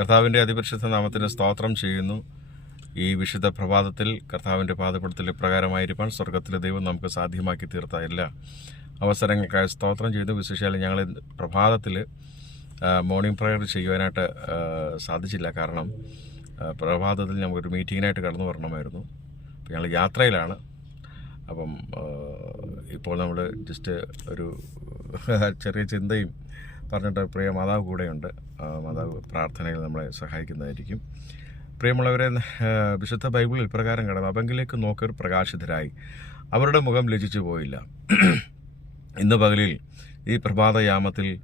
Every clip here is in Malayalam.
കർത്താവിന്റെ അതിപരിശുദ്ധ നാമത്തിന് സ്തോത്രം ചെയ്യുന്നു. ഈ വിശുദ്ധ പ്രഭാതത്തിൽ കർത്താവിന്റെ പാതപ്പെടുത്തൽ പ്രകാരമായിരിക്കാൻ സ്വർഗത്തിലെ ദൈവം നമുക്ക് സാധ്യമാക്കി തീർത്ത എല്ലാ അവസരങ്ങൾക്കായി സ്തോത്രം ചെയ്തു വിശേഷാൽ ഞങ്ങൾ പ്രഭാതത്തിൽ മോർണിംഗ് പ്രയർ ചെയ്യുവാനായിട്ട് സാധിച്ചില്ല. കാരണം പ്രഭാതത്തിൽ ഞങ്ങൾക്കൊരു മീറ്റിങ്ങിനായിട്ട് കടന്നു വരണമായിരുന്നു. അപ്പോൾ ഞങ്ങൾ യാത്രയിലാണ്. അപ്പം ഇപ്പോൾ നമ്മൾ ജസ്റ്റ് ഒരു ചെറിയ ചിന്തയും പറഞ്ഞിട്ട് പ്രിയ മാതാവ് കൂടെയുണ്ട്. മാതാവ് പ്രാർത്ഥനയിൽ നമ്മളെ സഹായിക്കുന്നതായിരിക്കും. പ്രിയമുള്ളവരെ വിശുദ്ധ ബൈബിളിൽ പ്രകാരം കിടന്നു. അവങ്കിലേക്ക് നോക്കിയവർ പ്രകാശിതരായി. അവരുടെ മുഖം ലജിച്ചു പോയില്ല. ഇന്ന് പകലിൽ ഈ പ്രഭാതയാമത്തിൽ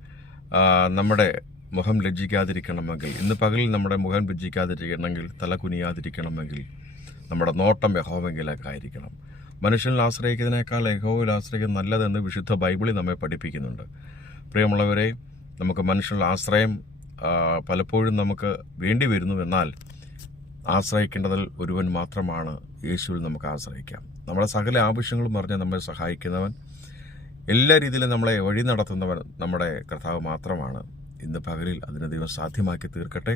നമ്മുടെ മുഖം ലജ്ജിക്കാതിരിക്കണമെങ്കിൽ ഇന്ന് പകലിൽ നമ്മുടെ മുഖം ലജ്ജിക്കാതിരിക്കണമെങ്കിൽ തല കുനിയാതിരിക്കണമെങ്കിൽ നമ്മുടെ നോട്ടം യഹോവെങ്കിലേക്കായിരിക്കണം മനുഷ്യനിൽ ആശ്രയിക്കുന്നതിനേക്കാൾ യഹോവിൽ ആശ്രയിക്കുന്നത് നല്ലതെന്ന് വിശുദ്ധ ബൈബിളിൽ നമ്മെ പഠിപ്പിക്കുന്നുണ്ട്. പ്രിയമുള്ളവരെ നമുക്ക് മനുഷ്യനുള്ള ആശ്രയം പലപ്പോഴും നമുക്ക് വേണ്ടി വരുന്നു എന്നാൽ ആശ്രയിക്കേണ്ടതിൽ ഒരുവൻ മാത്രമാണ് യേശുവിൽ നമുക്ക് ആശ്രയിക്കാം. നമ്മുടെ സകല ആവശ്യങ്ങളും പറഞ്ഞ് നമ്മെ സഹായിക്കുന്നവൻ എല്ലാ രീതിയിലും നമ്മളെ വഴി നടത്തുന്നവൻ നമ്മുടെ കർത്താവ് മാത്രമാണ്. ഇന്ന് പകലിൽ അതിനെ ദൈവം സാധ്യമാക്കി തീർക്കട്ടെ.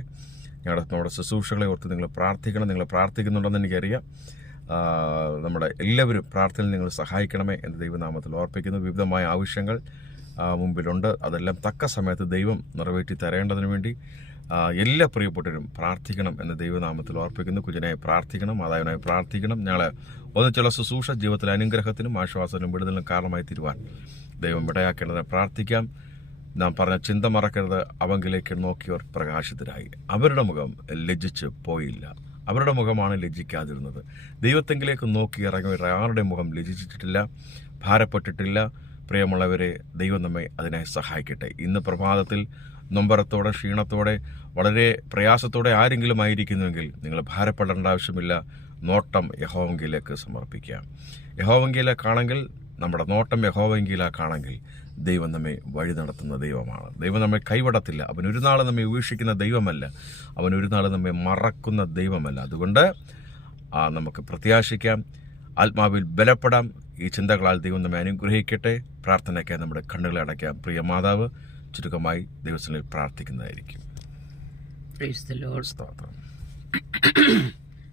ഞങ്ങളുടെ നമ്മുടെ ശുശ്രൂഷകളെ ഓർത്ത് നിങ്ങൾ പ്രാർത്ഥിക്കണം. നിങ്ങൾ പ്രാർത്ഥിക്കുന്നുണ്ടെന്ന് എനിക്കറിയാം. നമ്മുടെ എല്ലാവരും പ്രാർത്ഥനയിൽ നിങ്ങൾ സഹായിക്കണമേ എന്ന് ദൈവനാമത്തിൽ ഓർപ്പിക്കുന്നു. വിവിധമായ ആവശ്യങ്ങൾ മുമ്പിലുണ്ട്. അതെല്ലാം തക്ക സമയത്ത് ദൈവം നിറവേറ്റി തരേണ്ടതിന് വേണ്ടി എല്ലാ പ്രിയപ്പെട്ടവരും പ്രാർത്ഥിക്കണം എന്ന് ദൈവനാമത്തിൽ ഓർപ്പിക്കുന്നു. കുഞ്ഞിനായി പ്രാർത്ഥിക്കണം മാതാവിനായി പ്രാർത്ഥിക്കണം. ഞങ്ങളെ ഒന്നിച്ചുള്ള ശുശ്രൂഷ ജീവിതത്തിലെ അനുഗ്രഹത്തിനും ആശ്വാസത്തിനും വിടുതലിനും കാരണമായി തീരുവാൻ ദൈവം ഇടയാക്കേണ്ടതിനെ പ്രാർത്ഥിക്കാം. നാം പറഞ്ഞ ചിന്ത മറക്കരുത് അവങ്കിലേക്ക് നോക്കിയവർ പ്രകാശിതരായി. അവരുടെ മുഖം ലജ്ജിച്ച് പോയില്ല. അവരുടെ മുഖമാണ് ലജ്ജിക്കാതിരുന്നത്. ദൈവത്തെങ്കിലേക്ക് നോക്കി ഇറങ്ങിയവർ ആരുടെ മുഖം ലജ്ജിച്ചിട്ടില്ല ഭാരപ്പെട്ടിട്ടില്ല പ്രിയമുള്ളവരെ ദൈവം നമ്മെ അതിനായി സഹായിക്കട്ടെ. ഇന്ന് പ്രഭാതത്തിൽ നൊമ്പരത്തോടെ ക്ഷീണത്തോടെ വളരെ പ്രയാസത്തോടെ ആരെങ്കിലും ആയിരിക്കുന്നുവെങ്കിൽ നിങ്ങൾ ഭാരപ്പെടേണ്ട ആവശ്യമില്ല. നോട്ടം യഹോവങ്കിലേക്ക് സമർപ്പിക്കുക. യഹോവങ്കിയിലേക്കാണെങ്കിൽ നമ്മുടെ നോട്ടം യഹോവങ്കിയിലേക്കാണെങ്കിൽ ദൈവം നമ്മെ വഴി നടത്തുന്ന ദൈവമാണ്. ദൈവം നമ്മെ കൈവിടത്തില്ല. അവൻ ഒരു നാൾ നമ്മെ ഉപേക്ഷിക്കുന്ന ദൈവമല്ല. അവൻ ഒരു നാൾ നമ്മെ മറക്കുന്ന ദൈവമല്ല. അതുകൊണ്ട് നമുക്ക് പ്രത്യാശിക്കാം. ആത്മാവിൽ ബലപ്പെടാം. ഈ ചിന്തകളാൽ ദൈവം നമ്മെ അനുഗ്രഹിക്കട്ടെ. പ്രാർത്ഥനയ്ക്കായി നമ്മുടെ കണ്ണുകളെ അടയ്ക്കാം പ്രിയ മാതാവ് ചുരുക്കമായി ദൈവത്തിൽ പ്രാർത്ഥിക്കുന്നതായിരിക്കും.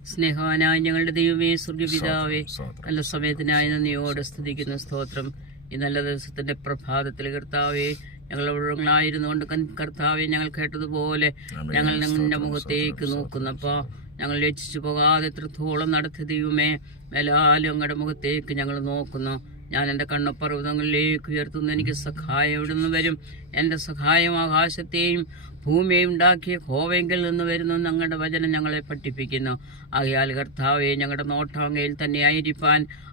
സ്നേഹവാനായ ഞങ്ങളുടെ ദൈവമേ സ്വർഗപിതാവേ. നല്ല സമയത്തിനായി നീയോട് സ്തുതിക്കുന്ന സ്തോത്രം. ഈ നല്ല ദിവസത്തിന്റെ പ്രഭാതത്തിൽ കർത്താവേ ഞങ്ങൾ ഉള്ളങ്ങളായിരുന്നു കൊണ്ട് കർത്താവെ ഞങ്ങൾ കേട്ടതുപോലെ. ഞങ്ങൾ നിങ്ങളുടെ മുഖത്തേക്ക് നോക്കുന്നപ്പോൾ നോക്കുന്നപ്പോ ഞങ്ങൾ രക്ഷിച്ചു പോകാതെ എത്രത്തോളം നടത്തിയ ദൈവമേ. മേലാലും അങ്ങയുടെ മുഖത്തേക്ക് ഞങ്ങൾ നോക്കുന്നു. ഞാൻ എന്റെ കണ്ണപ്പർവതങ്ങളിലേക്ക് ഉയർത്തുന്ന. എനിക്ക് സഹായം എവിടെ നിന്ന് വരും? എന്റെ സഹായം ആകാശത്തെയും ഭൂമിയെയും ഉണ്ടാക്കിയ കോവെങ്കിൽ നിന്ന് വരുന്നു ഞങ്ങളുടെ വചനം ഞങ്ങളെ പഠിപ്പിക്കുന്നു. ആകയാൽ കർത്താവെ ഞങ്ങളുടെ നോട്ടം അങ്ങയിൽ തന്നെ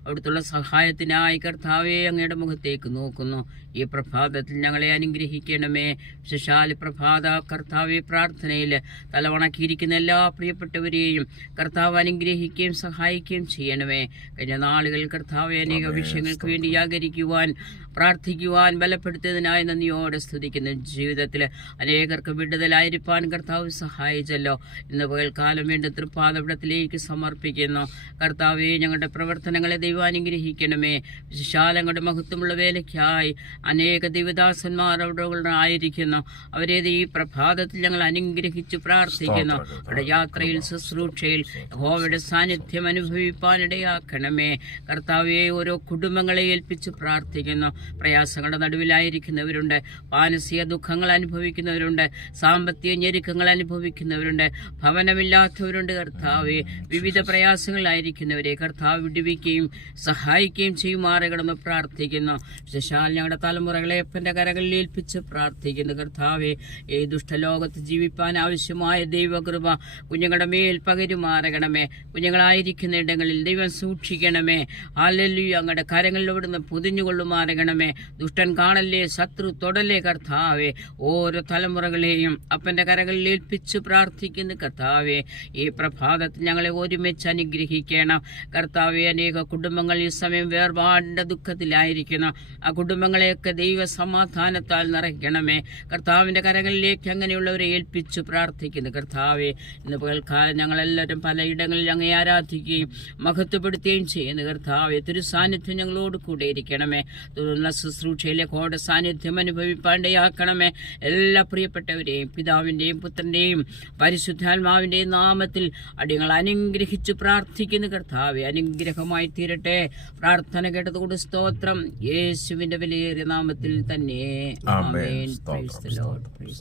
അവിടുത്തുള്ള സഹായത്തിനായി കർത്താവെ അങ്ങയുടെ മുഖത്തേക്ക് നോക്കുന്നു. ഈ പ്രഭാതത്തിൽ ഞങ്ങളെ അനുഗ്രഹിക്കണമേ. ശിശാൽ പ്രഭാത കർത്താവെ പ്രാർത്ഥനയിൽ തലവണക്കിയിരിക്കുന്ന എല്ലാ പ്രിയപ്പെട്ടവരെയും കർത്താവ് അനുഗ്രഹിക്കുകയും സഹായിക്കുകയും ചെയ്യണമേ. കഴിഞ്ഞ നാളുകളിൽ കർത്താവെ അനേക വിഷയങ്ങൾക്ക് വേണ്ടി ജാഗരിക്കുവാൻ പ്രാർത്ഥിക്കുവാൻ ബലപ്പെടുത്തിയതിനായി നന്ദിയോടെ സ്തുതിക്കുന്നു ജീവിതത്തിൽ അനേകർക്ക് വിടുതലായിരിക്കാൻ കർത്താവ് സഹായിച്ചല്ലോ. ഇന്ന് പകൽക്കാലം വേണ്ടി തൃപ്പാദവിടത്തിലേക്ക് സമർപ്പിക്കുന്നു. കർത്താവെ ഞങ്ങളുടെ പ്രവർത്തനങ്ങളെ ദൈവം അനുഗ്രഹിക്കണമേ. വിശാലങ്ങളുടെ മഹത്വമുള്ള വേലയ്ക്കായി അനേക ദൈവദാസന്മാർ അവിടെ ആയിരിക്കുന്നു. അവരെ ഈ പ്രഭാതത്തിൽ ഞങ്ങൾ അനുഗ്രഹിച്ച് പ്രാർത്ഥിക്കുന്നു. അവരുടെ യാത്രയിൽ ശുശ്രൂഷയിൽ ഹോവയുടെ സാന്നിധ്യം അനുഭവിപ്പാനിടയാക്കണമേ. കർത്താവെ ഓരോ കുടുംബങ്ങളെ ഏൽപ്പിച്ച് പ്രാർത്ഥിക്കുന്നു. പ്രയാസങ്ങളുടെ നടുവിലായിരിക്കുന്നവരുണ്ട്. മാനസിക ദുഃഖങ്ങൾ അനുഭവിക്കുന്നവരുണ്ട് സാമ്പത്തിക ഞെരുക്കങ്ങൾ അനുഭവിക്കുന്നവരുണ്ട് ഭവനമില്ലാത്തവരുണ്ട് കർത്താവെ. വിവിധ പ്രയാസങ്ങളായിരിക്കുന്നവരെ കർത്താവ് വിടുവിക്കുകയും സഹായിക്കുകയും ചെയ്യുമാറണമെന്ന് പ്രാർത്ഥിക്കുന്നു. ശശാൽ ഞങ്ങളുടെ തലമുറകളെ അപ്പന്റെ കരകളിൽ ഏൽപ്പിച്ച് പ്രാർത്ഥിക്കുന്നു കർത്താവെ. ഈ ദുഷ്ടലോകത്ത് ജീവിപ്പാൻ ആവശ്യമായ ദൈവകൃപ കുഞ്ഞുങ്ങളുടെ മേൽ പകരുമാറകണമേ. കുഞ്ഞുങ്ങളായിരിക്കുന്ന ഇടങ്ങളിൽ ദൈവം സൂക്ഷിക്കണമേ. അല്ലല്ലു അങ്ങയുടെ കരങ്ങളിലൂടെ പൊതിഞ്ഞുകൊള്ളുമാറകണമേ. ദുഷ്ടൻ കാണല്ലേ ശത്രു തൊടലേ കർത്താവെ ഓരോ തലമുറകളെയും അപ്പന്റെ കരകളിൽ ഏൽപ്പിച്ച് പ്രാർത്ഥിക്കുന്നു കർത്താവെ. ഈ പ്രഭാതത്തിൽ ഞങ്ങളെ ഒരുമിച്ച് അനുഗ്രഹിക്കണം. കർത്താവെ അനേക കുടുംബങ്ങൾ ഈ സമയം വേർപാടിന്റെ ദുഃഖത്തിലായിരിക്കുന്നു. ആ കുടുംബങ്ങളെയൊക്കെ ദൈവ സമാധാനത്താൽ നിറയ്ക്കണമേ. കർത്താവിന്റെ കരകളിലേക്ക് അങ്ങനെയുള്ളവരെ ഏൽപ്പിച്ച് പ്രാർത്ഥിക്കുന്നു കർത്താവെ. ഇന്ന് പകൽക്കാലം ഞങ്ങളെല്ലാവരും പലയിടങ്ങളിൽ അങ്ങേ ആരാധിക്കുകയും മഹത്വപ്പെടുത്തുകയും ചെയ്യുന്നു കർത്താവെ. തിരു സാന്നിധ്യം ഞങ്ങളോട് കൂടെ ഇരിക്കണമേ. തുടർന്നുള്ള ശുശ്രൂഷയിലെ കോട സാന്നിധ്യം അനുഭവിപ്പാൻ തീരുവാണ്ടയാക്കണമേ എല്ലാ പ്രിയപ്പെട്ടവരെയും പിതാവിന്റെയും പുത്രന്റെയും പരിശുദ്ധാത്മാവിന്റെയും നാമത്തിൽ അടിയങ്ങൾ അനുഗ്രഹിച്ച് പ്രാർത്ഥിക്കുന്നു. കർത്താവെ അനുഗ്രഹമായി തീരട്ടെ. പ്രാർത്ഥന കേട്ടതുകൊണ്ട് സ്തോത്രം. യേശുവിന്റെ വിലയേറിയ നാമത്തിൽ തന്നെ. ആമേൻ.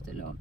the Lord.